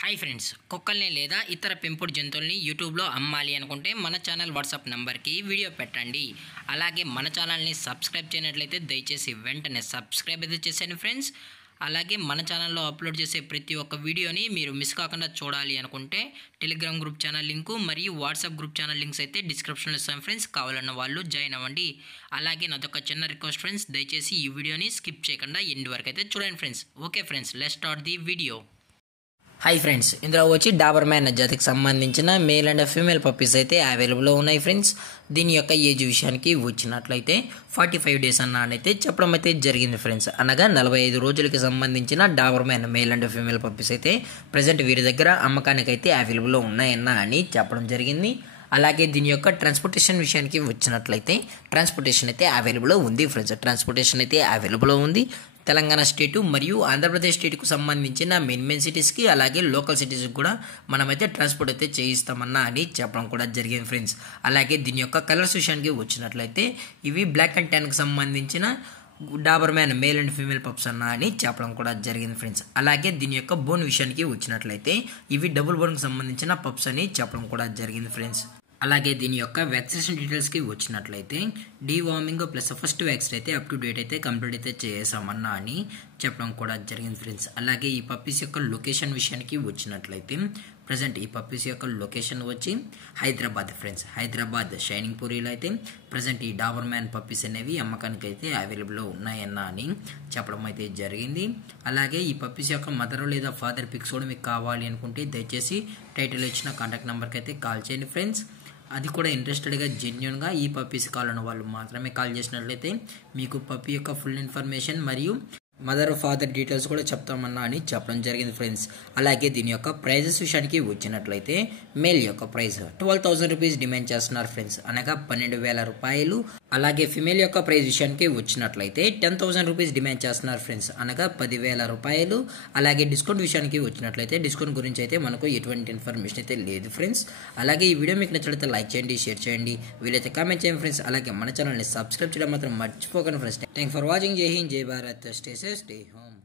Hi friends, కుక్కల్ని లేదా ఇతర పెంపుడు జంతువుల్ని యూట్యూబ్లో అమ్మాలి అనుకుంటే మన ఛానల్ వాట్సాప్ నెంబర్కి వీడియో పెట్టండి. అలాగే మన ఛానల్ని సబ్స్క్రైబ్ చేయనట్లయితే దయచేసి వెంటనే సబ్స్క్రైబ్ అయితే చేసేయండి ఫ్రెండ్స్. అలాగే మన ఛానల్లో అప్లోడ్ చేసే ప్రతి ఒక్క వీడియోని మీరు మిస్ కాకుండా చూడాలి అనుకుంటే టెలిగ్రామ్ గ్రూప్ ఛానల్ లింకు మరియు వాట్సాప్ గ్రూప్ ఛానల్ లింక్స్ అయితే డిస్క్రిప్షన్లో ఇస్తాం ఫ్రెండ్స్. కావాలన్న వాళ్ళు జాయిన్ అవ్వండి. అలాగే నాదొక చిన్న రిక్వెస్ట్ ఫ్రెండ్స్, దయచేసి ఈ వీడియోని స్కిప్ చేయకుండా ఎండ్ వరకు అయితే చూడండి friends. Okay friends, let's start the video. Hi friends, ఇందులో వచ్చి డాబర్ మ్యాన్ జాతికి సంబంధించిన మేల్ అండ్ ఫీమేల్ పప్పీస్ అయితే అవైలబుల్లో ఉన్నాయి ఫ్రెండ్స్. దీని యొక్క ఏజ్ విషయానికి వచ్చినట్లయితే 45 డేస్ అన్నైతే చెప్పడం అయితే జరిగింది ఫ్రెండ్స్. అనగా 45 రోజులకి సంబంధించిన Dabur man male and female puppies అయితే ప్రజెంట్ వీరి దగ్గర అమ్మకానికి అయితే అవైలబుల్లో ఉన్నాయన్న అని చెప్పడం జరిగింది. అలాగే దీని యొక్క ట్రాన్స్పోర్టేషన్ విషయానికి వచ్చినట్లయితే ట్రాన్స్పోర్టేషన్ అయితే అవైలబుల్లో ఉంది ఫ్రెండ్స్. ట్రాన్స్పోర్టేషన్ అయితే అవైలబుల్లో ఉంది. తెలంగాణ స్టేటు మరియు ఆంధ్రప్రదేశ్ స్టేట్కు సంబంధించిన మెయిన్ సిటీస్కి అలాగే లోకల్ సిటీస్కి కూడా మనమైతే ట్రాన్స్పోర్ట్ అయితే చేయిస్తామన్నా అని చెప్పడం కూడా జరిగింది ఫ్రెండ్స్. అలాగే దీని యొక్క కలర్స్ విషయానికి వచ్చినట్లయితే ఇవి బ్లాక్ అండ్ ట్యాన్కి సంబంధించిన Dabur man male and female pups అన్న అని చెప్పడం కూడా జరిగింది ఫ్రెండ్స్. అలాగే దీని యొక్క బోన్ విషయానికి వచ్చినట్లయితే ఇవి డబుల్ బోన్కి సంబంధించిన పప్స్ అని చెప్పడం కూడా జరిగింది ఫ్రెండ్స్. అలాగే దీని యొక్క వ్యాక్సినేషన్ డీటెయిల్స్కి వచ్చినట్లయితే డీవార్మింగ్ ప్లస్ ఫస్ట్ వ్యాక్సిన్ అయితే అప్ టు డేట్ అయితే కంప్లీట్ అయితే చేసామన్నా అని చెప్పడం కూడా జరిగింది ఫ్రెండ్స్. అలాగే ఈ పప్పీస్ యొక్క లొకేషన్ విషయానికి వచ్చినట్లయితే ప్రజెంట్ ఈ పప్పీస్ యొక్క లొకేషన్ వచ్చి హైదరాబాద్ ఫ్రెండ్స్. హైదరాబాద్ షైనింగ్ పూరిలో అయితే ప్రజెంట్ ఈ డాబర్ మ్యాన్ పప్పీస్ అనేవి అమ్మకానికి అయితే అవైలబుల్లో ఉన్నాయన్న అని చెప్పడం అయితే జరిగింది. అలాగే ఈ పప్పీస్ యొక్క మదర్ లేదా ఫాదర్ పిక్స్ కూడా మీకు కావాలి అనుకుంటే దయచేసి టైటిల్ ఇచ్చిన కాంటాక్ట్ నెంబర్కి అయితే కాల్ చేయండి ఫ్రెండ్స్. అది కూడా ఇంట్రెస్టెడ్గా జెన్యున్గా ఈ పప్పీస్ కావాలన్న వాళ్ళు మాత్రమే కాల్ చేసినట్లయితే మీకు పప్పీ యొక్క ఫుల్ ఇన్ఫర్మేషన్ మరియు మదర్ ఫాదర్ డీటెయిల్స్ కూడా చెప్తామన్నా అని చెప్పడం జరిగింది ఫ్రెండ్స్. అలాగే దీని యొక్క ప్రైజెస్ విషయానికి వచ్చినట్లయితే మేల్ యొక్క ప్రైస్ 12,000 రూపీస్ డిమాండ్ చేస్తున్నారు ఫ్రెండ్స్, అనగా 12,000 రూపాయలు. అలాగే ఫిమేల్ యొక్క ప్రైస్ విషయానికి వచ్చినట్లయితే 10,000 రూపీస్ డిమాండ్ చేస్తున్నారు ఫ్రెండ్స్, అనగా 10,000 రూపాయలు. అలాగే డిస్కౌంట్ విషయానికి వచ్చినట్లయితే డిస్కౌంట్ గురించి అయితే మనకు ఎటువంటి ఇన్ఫర్మేషన్ అయితే లేదు ఫ్రెండ్స్. అలాగే ఈ వీడియో మీకు నచ్చినట్లయితే లైక్ చేయండి, షేర్ చేయండి, వీలైతే కామెంట్ చేయండి ఫ్రెండ్స్. అలాగే మన ఛానల్ని సబ్స్క్రైబ్ చేయడం మాత్రం మర్చిపోకండి ఫ్రెండ్స్. Thank for watching. జై హింద్, జై Bharat. Stay safe, stay home.